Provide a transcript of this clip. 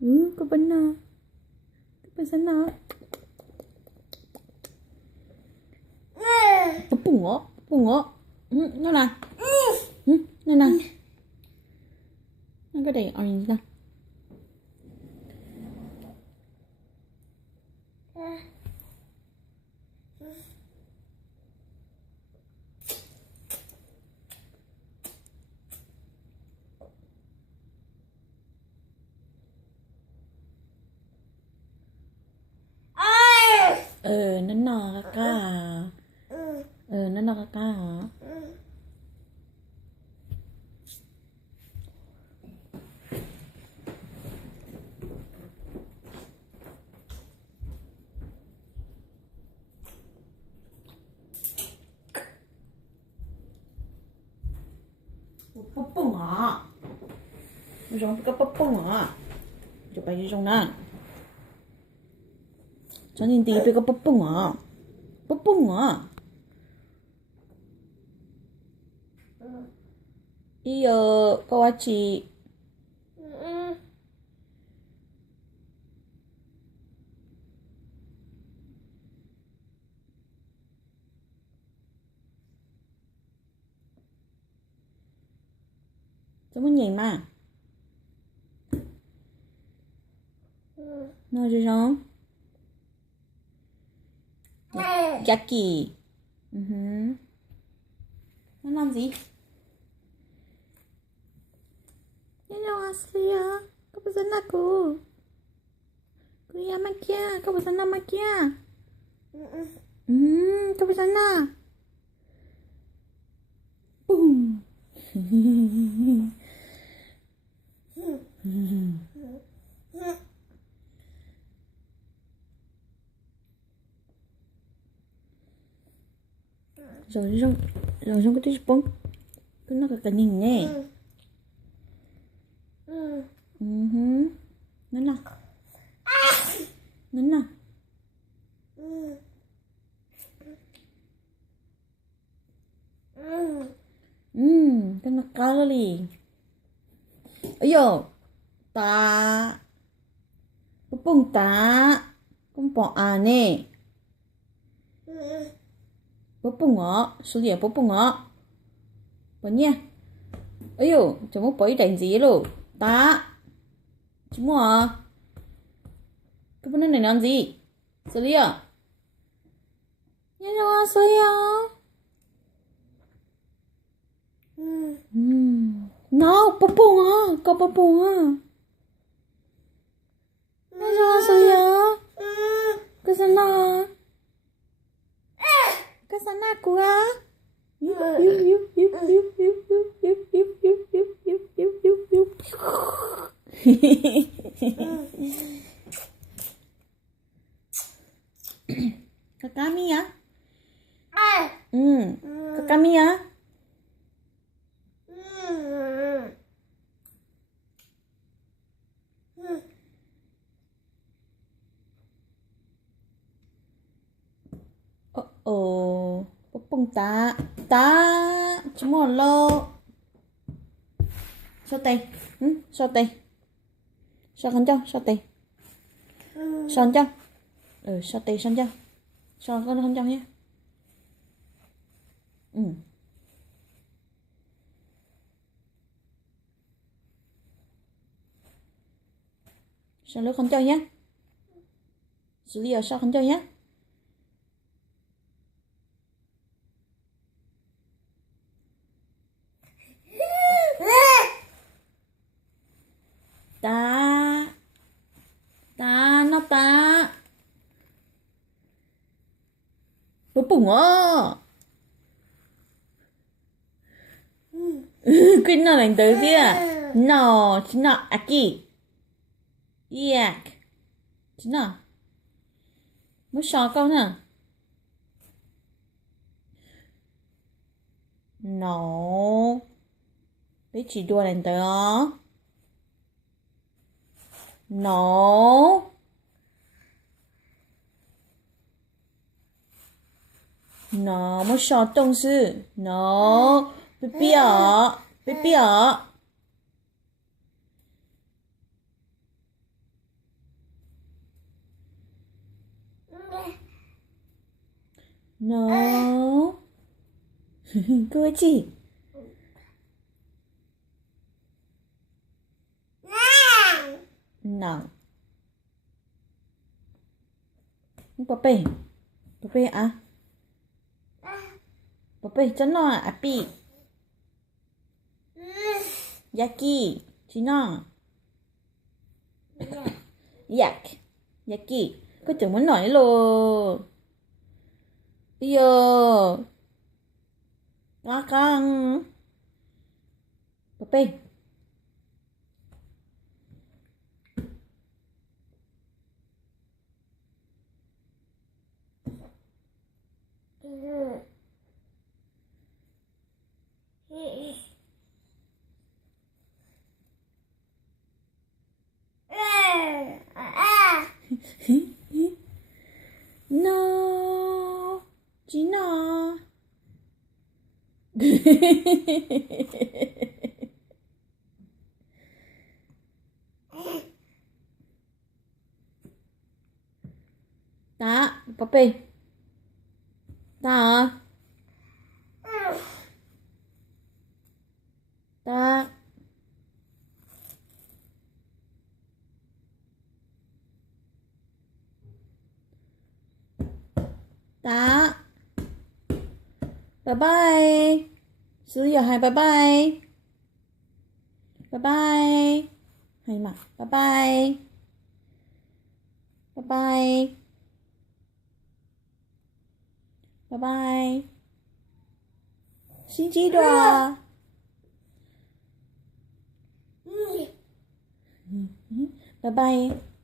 Ke benar. Ke sana. Bunga, bunga. Nó nè. Nó nè. Nó cái này orange nè. Nó nọ ca à. Nó nọ ca hả? 뽀뽕아. 이정도가 뽀뽕아. 이제 빨리 정난. 저는 네 배가 뽀뽕아. 뽀뽕아. Iyo, kawachi. Sao muốn nhìn mà? Nói cho xong. Jackie. Nó làm gì? 안녕하세요. Kau pesan aku. Kuya makia. Kau pesan makia. Kau pesan na. Boom. Rồi xong cái tí bông. Cứ nó cả nhìn nè. Nó nè. Nó nè. Cái nó cao lên. Ayo. Ta. Bông ta. Con bỏ à nè. Bông số gì bông bỏ nha. Ayo, chúng nó bỏ đánh gì luôn. Ta. Chúng nó cái bên này làm gì? Xử lý à? 안녕하세요. No, 뽀뽕아. Có 뽀뽕아. 안녕하세요. Kasana. Kasana kuya. Kakami ya? Kakami ya? Bông ta. Ta. Chúng nó lô. Sao tay? Sao tay? Sao con cho? Sao tay? Sao cho? Sao tay sao cho? Sao con không cho nhé? Sao lỡ không cho nhé? Xử lý ở sao không cho nhé? Ta. Ta, nó ta. Bụng á. Cái nào đánh tới gì à? No, it's not aquí. Yak. It's not. Mới sò câu nè. No. Biết chỉ đua đánh tới đó. No. No, mới sò động sự. No. Baby ở. Baby ở. No. Good chị. No. Pape. Pape à? Pape chân nó à api. Yaki. Chị nó. Yak. Yaki. Có chừng muốn nói luôn. Iyo. Ngakang. Pape. No. Gina. Tá, papai. Tá. Tá. Tá. Bye bye. Sử giờ hai bye bye. Bye bye. Hay mà. Bye bye. Bye bye. Bye bye. Xin chỉ đòa. Bye bye.